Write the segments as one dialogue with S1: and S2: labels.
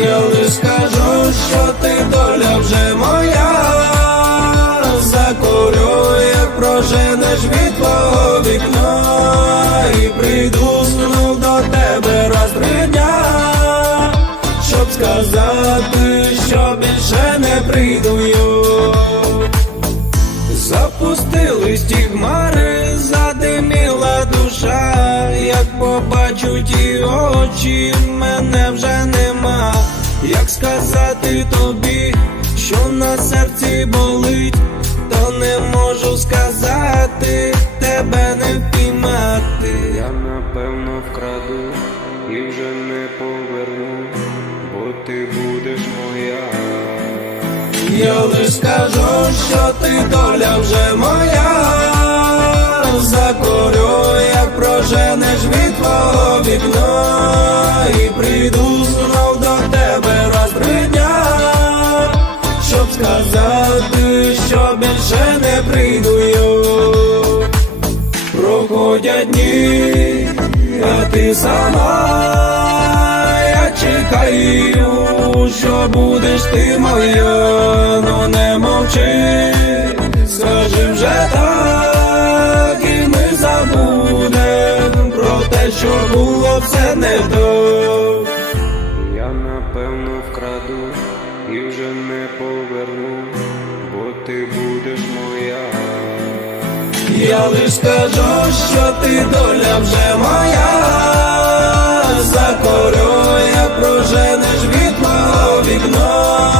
S1: Я лиш скажу, що ти доля вже моя, закурю, як проженеш від твого вікна, і прийду знов до тебе раз три дня, щоб сказати, що більше не прийду. Запустились ті хмари, задиміла душа, як побачу ті очі, мене вже. Як сказати тобі, що на серці болить, то не можу сказати, тебе не впіймати.
S2: Я напевно вкраду і вже не поверну, бо ти будеш моя.
S1: Я лиш скажу, що ти доля вже моя, закурю, як проженеш від твого вікна, і прийду сказати, що більше не прийду. я. Проходять дні, а ти сама, я чекаю, що будеш ти моя, но не мовчи, скажи вже так, і ми забудем про те, що було все не то.
S2: Поверну, бо ти будеш моя.
S1: Я лиш скажу, що ти доля вже моя, закорю, як проженеш від мого вікна,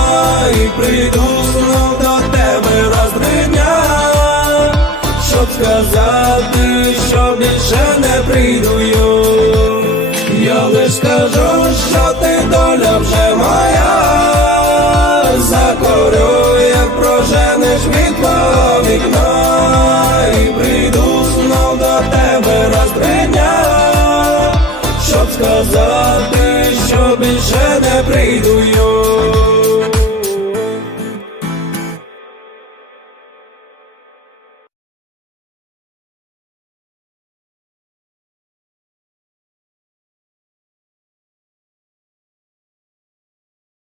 S1: і прийду знов до тебе раз дня, щоб сказати, що більше не прийду. я. Лиш скажу, що ти доля вже моя, як вікно, вікна, і прийду знов до тебе раз щоб сказати, що більше не прийду.